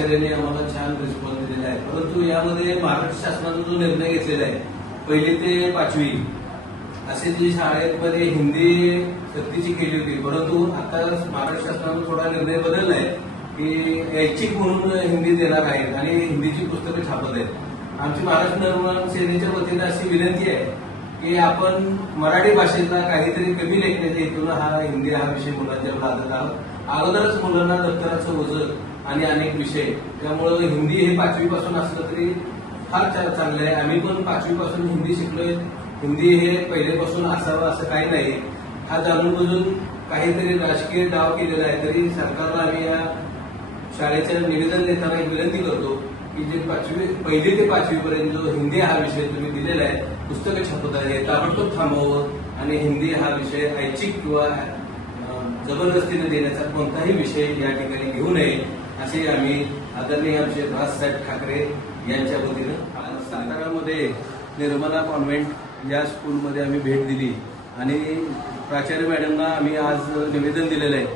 प्राचार्यांनी आम्हाला छान रिस्पॉन्स दिलेला आहे. परंतु यामध्ये महाराष्ट्र शासनाचा जो निर्णय घेतलेला आहे पहिली ते पाचवी असे जी शाळेमध्ये हिंदी सक्तीची केली होती परंतु आता महाराष्ट्र शासनानं थोडा निर्णय बदललाय की ऐच्छिक म्हणून हिंदी देणार आहेत आणि हिंदीची पुस्तकं छापत आहेत. आमची महाराष्ट्र निर्माण सेनेच्या वतीनं अशी विनंती आहे की आपण मराठी भाषेचा काहीतरी कमी लेखण्याच्या हेतून हा हिंदी हा विषय मुलांच्या लादत आहोत. अगोदरच मुलांना दप्तराचं ओझं आणि अनेक विषय. त्यामुळं हिंदी हे पाचवी पासून असलं तरी फार चांगलं आहे. आम्ही पण पाचवी पासून हिंदी शिकलोय. हिंदी हे पहिलेपासून असावं असं काही नाही हा जाणून बुजून काहीतरी राजकीय डाव केलेला आहे तरी सरकारला आम्ही या शाळेच्या निवेदन देताना एक विनंती करतो की जे पाचवी पहिली ते पाचवीपर्यंत जो हिंदी हा विषय तुम्ही दिलेला आहे पुस्तकं छापत आहे ताबडतोब थांबवावं आणि हिंदी हा विषय ऐच्छिक किंवा जबरदस्तीने देण्याचा कोणताही विषय या ठिकाणी घेऊ नये. असे आम्ही आदरणीय आमचे राजसाहेब ठाकरे यांच्या वतीनं आज सातारामध्ये निर्मला कॉन्व्हेंट या स्कूलमध्ये आम्ही भेट दिली. आणि प्राचार्य मॅडमना आम्ही आज निवेदन दिलेलं आहे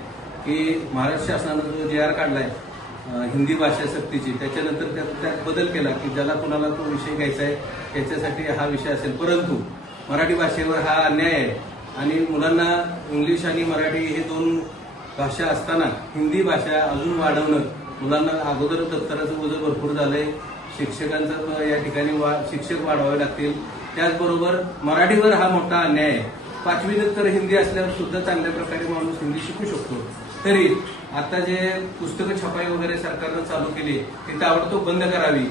की महाराष्ट्र शासनानं जो जे आर काढलाय आहे हिंदी भाषा सक्तीची त्याच्यानंतर त्यात त्यात बदल केला की ज्याला कोणाला तो विषय घ्यायचा आहे त्याच्यासाठी हा विषय असेल. परंतु मराठी भाषेवर हा अन्याय आहे. आणि मुलांना इंग्लिश आणि मराठी हे दोन भाषा असताना हिंदी भाषा अजून वाढवणं मुलांना अगोदर दप्तराचं ओझं भरपूर झालंय. शिक्षकांचं या ठिकाणी वा शिक्षक वाढवावे लागतील. त्याचबरोबर मराठीवर हा मोठा अन्याय आहे. पाचवी नंतर हिंदी असल्यावर सुद्धा चांगल्या प्रकारे माणूस हिंदी शिकू शकतो. तरी आता जे पुस्तकं छपाई वगैरे सरकारनं चालू केली ती ताबडतोब बंद करावी.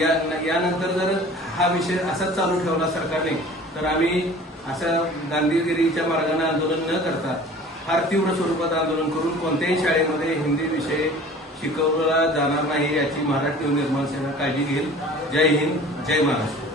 या यानंतर जर हा विषय असाच चालू ठेवला सरकारने तर आम्ही अशा गांधीगिरीच्या मार्गाने आंदोलन न करता फार तीव्र स्वरूपात आंदोलन करून कोणत्याही शाळेमध्ये हिंदी विषय शिकवला जाणार नाही याची महाराष्ट्र निर्माण सेना काळजी घेईल. जय हिंद जय महाराष्ट्र.